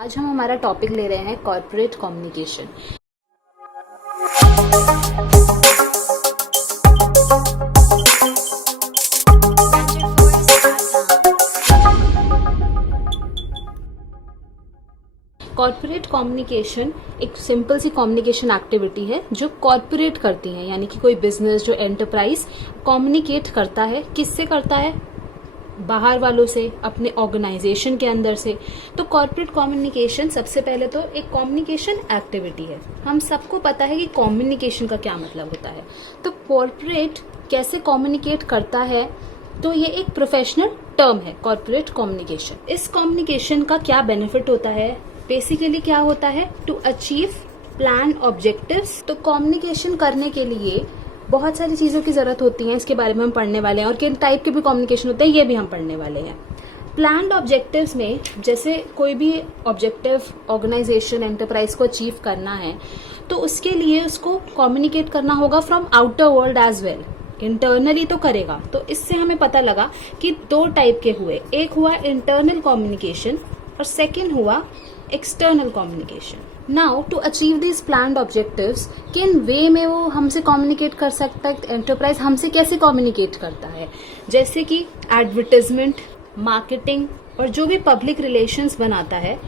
आज हम हमारा टॉपिक ले रहे हैं कॉर्पोरेट कम्युनिकेशन। कॉर्पोरेट कम्युनिकेशन एक सिंपल सी कम्युनिकेशन एक्टिविटी है जो कॉर्पोरेट करती है, यानी कि कोई बिजनेस जो एंटरप्राइज कम्युनिकेट करता है। किससे करता है? बाहर वालों से, अपने ऑर्गेनाइजेशन के अंदर से। तो कॉर्पोरेट कम्युनिकेशन सबसे पहले तो एक कम्युनिकेशन एक्टिविटी है। हम सबको पता है कि कम्युनिकेशन का क्या मतलब होता है। तो कॉर्पोरेट कैसे कम्युनिकेट करता है, तो ये एक प्रोफेशनल टर्म है कॉर्पोरेट कम्युनिकेशन। इस कम्युनिकेशन का क्या बेनिफिट होता है? बेसिकली क्या होता है? To achieve plan objectives. तो कम्युनिकेशन करने के लिए बहुत सारी चीजों की जरूरत होती है, इसके बारे में हम पढ़ने वाले हैं। और किन टाइप के भी कम्युनिकेशन होते हैं ये भी हम पढ़ने वाले हैं। प्लान्ड ऑब्जेक्टिव्स में जैसे कोई भी ऑब्जेक्टिव ऑर्गेनाइजेशन एंटरप्राइज को अचीव करना है तो उसके लिए उसको कम्युनिकेट करना होगा from outer world as well. Internally तो करेगा। तो इससे हमें पता लगा कि दो टाइप के हुए, एक हुआ इंटरनल कम्युनिकेशन और सेकेंड हुआ external communication. Now to achieve this planned objectives, किन वे में वो हमसे कम्युनिकेट कर सकता है, एंटरप्राइज हमसे कैसे कम्युनिकेट करता है? जैसे कि एडवर्टाइजमेंट, मार्केटिंग और जो भी पब्लिक रिलेशंस बनाता है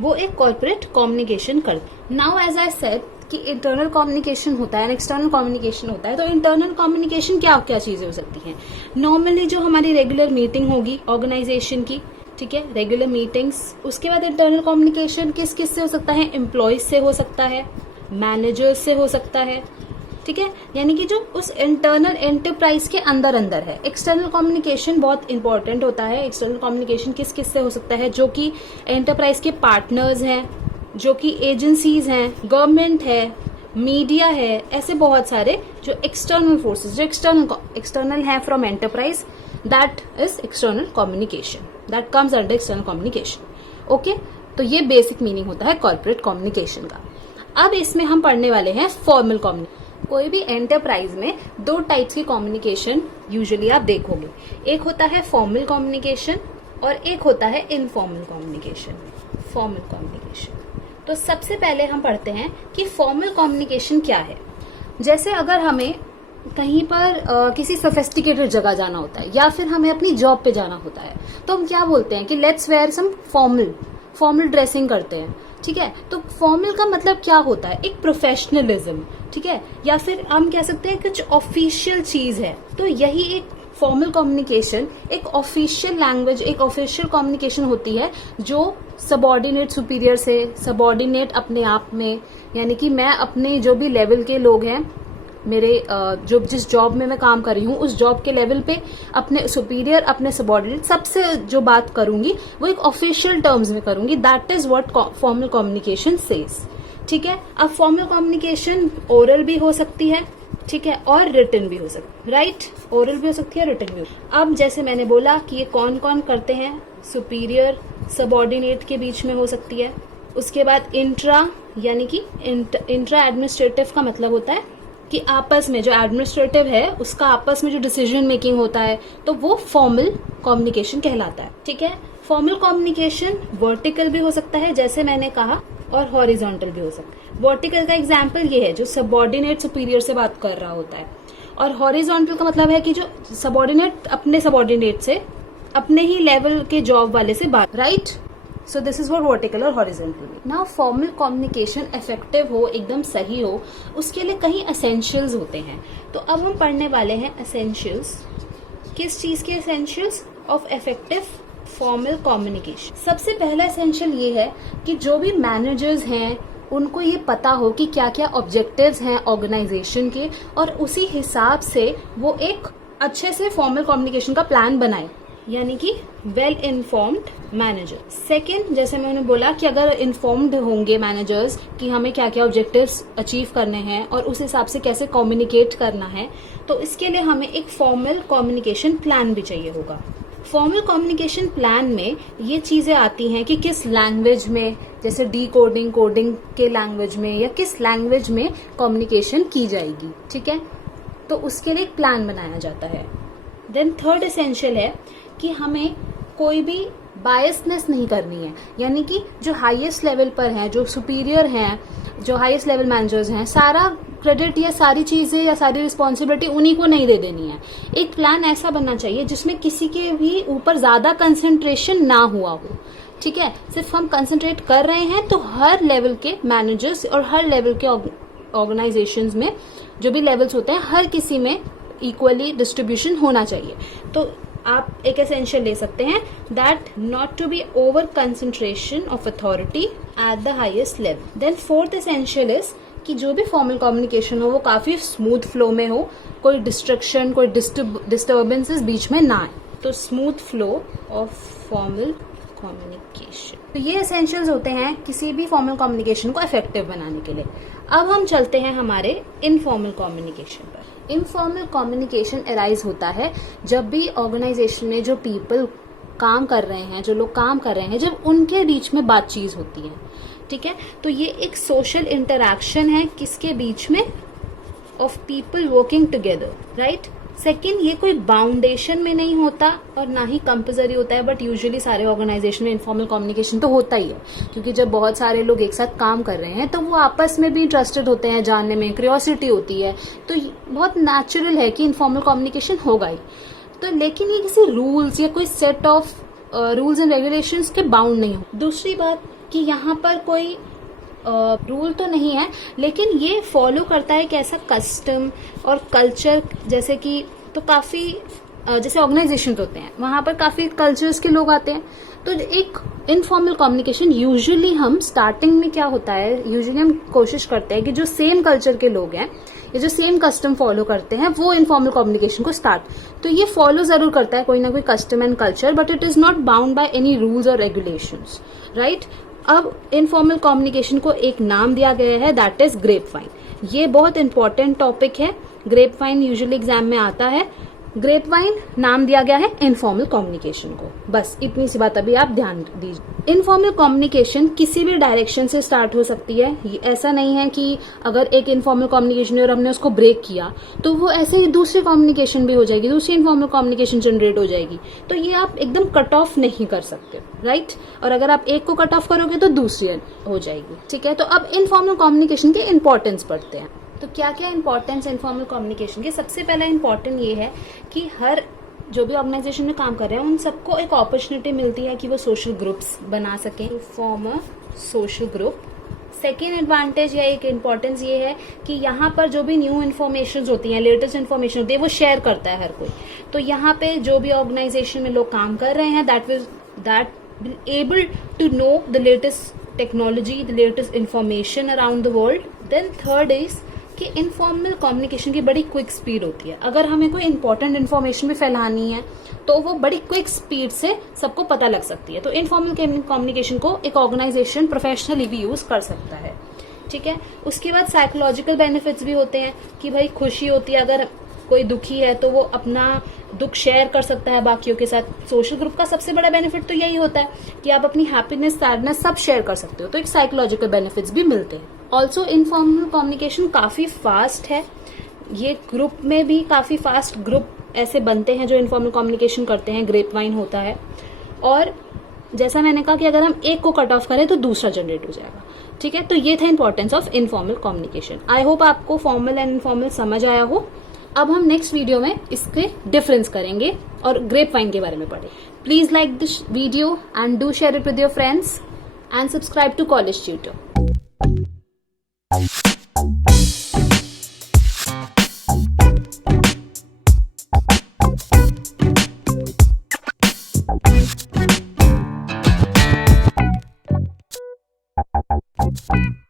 वो एक कॉर्पोरेट कम्युनिकेशन करता है। नाउ एज आई सेड कि इंटरनल कम्युनिकेशन होता है, एक्सटर्नल कम्युनिकेशन होता है। तो इंटरनल कम्युनिकेशन क्या क्या चीजें हो सकती हैं? नॉर्मली जो हमारी रेगुलर मीटिंग होगी ऑर्गेनाइजेशन की, ठीक है, रेगुलर मीटिंग्स। उसके बाद इंटरनल कम्युनिकेशन किस किस से हो सकता है? एम्प्लॉयज से हो सकता है, मैनेजर्स से हो सकता है, ठीक है, यानी कि जो उस इंटरनल एंटरप्राइज के अंदर अंदर है। एक्सटर्नल कम्युनिकेशन बहुत इंपॉर्टेंट होता है। एक्सटर्नल कम्युनिकेशन किस किस से हो सकता है? जो कि एंटरप्राइज के पार्टनर्स हैं, जो कि एजेंसीज हैं, गवर्नमेंट है, मीडिया है, ऐसे बहुत सारे जो एक्सटर्नल फोर्सेस जो एक्सटर्नल है from enterprise, that is external communication, that comes under external communication. Okay, तो ये बेसिक मीनिंग होता है कॉर्पोरेट कम्युनिकेशन का। अब इसमें हम पढ़ने वाले हैं फॉर्मल कम्युनिकेशन। कोई भी एंटरप्राइज में दो टाइप्स की कम्युनिकेशन यूजुअली आप देखोगे, एक होता है फॉर्मल कम्युनिकेशन और एक होता है इनफॉर्मल कम्युनिकेशन। फॉर्मल कम्युनिकेशन, तो सबसे पहले हम पढ़ते हैं कि फॉर्मल कम्युनिकेशन क्या है। जैसे अगर हमें कहीं पर किसी सोफिस्टिकेटेड जगह जाना होता है या फिर हमें अपनी जॉब पे जाना होता है, तो हम क्या बोलते हैं कि let's wear some formal dressing करते हैं, ठीक है। तो फॉर्मल का मतलब क्या होता है? एक प्रोफेशनलिज्म, ठीक है, या फिर हम कह सकते हैं कुछ ऑफिशियल चीज है। तो यही एक फॉर्मल कम्युनिकेशन, एक ऑफिशियल लैंग्वेज, एक ऑफिशियल कम्युनिकेशन होती है जो सबॉर्डिनेट सुपीरियर से, सबॉर्डिनेट अपने आप में, यानी कि मैं अपने जो भी लेवल के लोग हैं, मेरे जो जिस जॉब में मैं काम कर रही हूँ उस जॉब के लेवल पे अपने सुपीरियर, अपने सबॉर्डिनेट सबसे जो बात करूंगी वो एक ऑफिशियल टर्म्स में करूंगी। That is what formal communication says, ठीक है। अब फॉर्मल कम्युनिकेशन ओरल भी हो सकती है, ठीक है, और रिटन भी हो सकती है, राइट। ओरल भी हो सकती है, रिटन भी हो सकती है। अब जैसे मैंने बोला कि ये कौन कौन करते हैं, सुपीरियर सबॉर्डिनेट के बीच में हो सकती है। उसके बाद इंट्रा, यानी कि इंट्रा एडमिनिस्ट्रेटिव का मतलब होता है कि आपस में जो एडमिनिस्ट्रेटिव है उसका आपस में जो डिसीजन मेकिंग होता है, तो वो फॉर्मल कम्युनिकेशन कहलाता है, ठीक है। फॉर्मल कम्युनिकेशन वर्टिकल भी हो सकता है जैसे मैंने कहा, और हॉरिजॉन्टल भी हो सकता है। वर्टिकल का एग्जांपल ये है जो सबॉर्डिनेट सुपीरियर से बात कर रहा होता है, और हॉरिजॉन्टल का मतलब है कि जो सबॉर्डिनेट अपने सबॉर्डिनेट से, अपने ही लेवल के जॉब वाले से बात, right. So this is what vertical और horizontal. Now formal communication effective हो, एकदम सही हो, उसके लिए कई एसेंशियल्स होते हैं। तो अब हम पढ़ने वाले हैं एसेंशियल्स। किस चीज के essentials of effective formal communication? सबसे पहला एसेंशियल ये है कि जो भी मैनेजर्स हैं उनको ये पता हो कि क्या क्या ऑब्जेक्टिव्स हैं ऑर्गेनाइजेशन के, और उसी हिसाब से वो एक अच्छे से फॉर्मल कम्युनिकेशन का प्लान बनाए, यानी कि वेल इन्फॉर्म्ड मैनेजर। सेकेंड, जैसे मैंने बोला कि अगर इन्फॉर्म्ड होंगे मैनेजर्स कि हमें क्या क्या ऑब्जेक्टिव्स अचीव करने हैं और उस हिसाब से कैसे कम्युनिकेट करना है, तो इसके लिए हमें एक फॉर्मल कम्युनिकेशन प्लान भी चाहिए होगा। फॉर्मल कम्युनिकेशन प्लान में ये चीजें आती हैं कि किस लैंग्वेज में, जैसे डी कोडिंग, कोडिंग के लैंग्वेज में, या किस लैंग्वेज में कम्युनिकेशन की जाएगी, ठीक है। तो उसके लिए एक प्लान बनाया जाता है। देन थर्ड एसेंशियल है कि हमें कोई भी बायसनेस नहीं करनी है, यानी कि जो हाईएस्ट लेवल पर हैं, जो सुपीरियर हैं, जो हाईएस्ट लेवल मैनेजर्स हैं, सारा क्रेडिट या सारी चीजें या सारी रिस्पॉन्सिबिलिटी उन्हीं को नहीं दे देनी है। एक प्लान ऐसा बनना चाहिए जिसमें किसी के भी ऊपर ज्यादा कंसंट्रेशन ना हुआ हो, ठीक है। सिर्फ हम कंसंट्रेट कर रहे हैं तो हर लेवल के मैनेजर्स और हर लेवल के ऑर्गेनाइजेशंस में जो भी लेवल्स होते हैं हर किसी में इक्वली डिस्ट्रीब्यूशन होना चाहिए। तो आप एक एसेंशियल ले सकते हैं that not to be over concentration of authority at the highest level. Then fourth essential is कि जो भी फॉर्मल कम्युनिकेशन हो वो काफी स्मूथ फ्लो में हो, कोई डिस्ट्रक्शन, कोई डिस्टर्बेंसेस बीच में ना आए। तो smooth flow of formal communication, तो ये एसेंशियल्स होते हैं किसी भी फॉर्मल कम्युनिकेशन को इफेक्टिव बनाने के लिए। अब हम चलते हैं हमारे इनफॉर्मल कम्युनिकेशन पर। इनफॉर्मल कम्युनिकेशन अराइज होता है जब भी ऑर्गेनाइजेशन में जो पीपल काम कर रहे हैं, जो लोग काम कर रहे हैं, जब उनके बीच में बातचीत होती है, ठीक है। तो ये एक सोशल इंटरैक्शन है किसके बीच में, of people working together, right. Second, ये कोई बाउंडेशन में नहीं होता और ना ही कंपल्सरी होता है, बट यूजुअली सारे ऑर्गेनाइजेशन में इनफॉर्मल कम्युनिकेशन तो होता ही है, क्योंकि जब बहुत सारे लोग एक साथ काम कर रहे हैं तो वो आपस में भी इंटरेस्टेड होते हैं जानने में, क्यूरियोसिटी होती है, तो बहुत नेचुरल है कि इनफॉर्मल कम्युनिकेशन होगा ही। तो लेकिन ये किसी रूल्स या कोई set of rules and regulations के बाउंड नहीं हो। दूसरी बात कि यहाँ पर कोई रूल तो नहीं है, लेकिन ये फॉलो करता है कि ऐसा कस्टम और कल्चर, जैसे कि तो काफी जैसे ऑर्गेनाइजेशन होते हैं वहां पर काफी कल्चर्स के लोग आते हैं। तो एक इनफॉर्मल कम्युनिकेशन यूजुअली हम स्टार्टिंग में क्या होता है, यूजुअली हम कोशिश करते हैं कि जो सेम कल्चर के लोग हैं या जो सेम कस्टम फॉलो करते हैं वो इनफॉर्मल कम्युनिकेशन को स्टार्ट, तो ये फॉलो जरूर करता है कोई ना कोई custom and culture, but it is not bound by any rules और रेगुलेशंस, राइट। अब इनफॉर्मल कम्युनिकेशन को एक नाम दिया गया है, दैट इज ग्रेपवाइन। ये बहुत इंपॉर्टेंट टॉपिक है, ग्रेपवाइन यूजुअली एग्जाम में आता है। ग्रेपवाइन नाम दिया गया है इनफॉर्मल कम्युनिकेशन को, बस इतनी सी बात अभी आप ध्यान दीजिए। इनफॉर्मल कम्युनिकेशन किसी भी डायरेक्शन से स्टार्ट हो सकती है, ऐसा नहीं है कि अगर एक इनफॉर्मल कम्युनिकेशन है और हमने उसको ब्रेक किया तो वो ऐसे ही दूसरी कम्युनिकेशन भी हो जाएगी, दूसरी इनफॉर्मल कम्युनिकेशन जनरेट हो जाएगी। तो ये आप एकदम कट ऑफ नहीं कर सकते, राइट। और अगर आप एक को कट ऑफ करोगे तो दूसरी हो जाएगी, ठीक है। तो अब इनफॉर्मल कम्युनिकेशन के इंपॉर्टेंस पढ़ते हैं। तो क्या क्या इंपॉर्टेंस इनफॉर्मल कम्युनिकेशन के, सबसे पहला इंपॉर्टेंट ये है कि हर जो भी ऑर्गेनाइजेशन में काम कर रहे हैं उन सबको एक अपॉर्चुनिटी मिलती है कि वो सोशल ग्रुप्स बना सकें, form a social group. Second advantage या एक इम्पॉर्टेंस ये है कि यहाँ पर जो भी न्यू इन्फॉर्मेशन होती हैं, लेटेस्ट इन्फॉर्मेशन होती है, वो शेयर करता है हर कोई। तो यहाँ पे जो भी ऑर्गेनाइजेशन में लोग काम कर रहे हैं that will able to know the latest technology, the latest information around the world. Then third is कि इनफॉर्मल कम्युनिकेशन की बड़ी क्विक स्पीड होती है। अगर हमें कोई इंपॉर्टेंट इन्फॉर्मेशन भी फैलानी है तो वो बड़ी क्विक स्पीड से सबको पता लग सकती है। तो इनफॉर्मल कम्युनिकेशन को एक ऑर्गेनाइजेशन प्रोफेशनली भी यूज कर सकता है, ठीक है। उसके बाद साइकोलॉजिकल बेनिफिट्स भी होते हैं कि भाई खुशी होती है, अगर कोई दुखी है तो वो अपना दुख शेयर कर सकता है बाकियों के साथ। सोशल ग्रुप का सबसे बड़ा बेनिफिट तो यही होता है कि आप अपनी हैप्पीनेस, सैडनेस सब शेयर कर सकते हो, तो एक साइकोलॉजिकल बेनिफिट्स भी मिलते हैं। ऑल्सो इनफॉर्मल कम्युनिकेशन काफी फास्ट है, ये ग्रुप में भी काफी फास्ट ग्रुप ऐसे बनते हैं जो इनफॉर्मल कम्युनिकेशन करते हैं, ग्रेपवाइन होता है। और जैसा मैंने कहा कि अगर हम एक को कट ऑफ करें तो दूसरा जनरेट हो जाएगा, ठीक है। तो ये था importance of informal communication. I hope आपको फॉर्मल एंड इनफॉर्मल समझ आया हो। अब हम नेक्स्ट वीडियो में इसके डिफरेंस करेंगे और ग्रेपवाइन के बारे में पढ़ें। Please like this video and do share it with your friends and subscribe to college tutor. Thank you.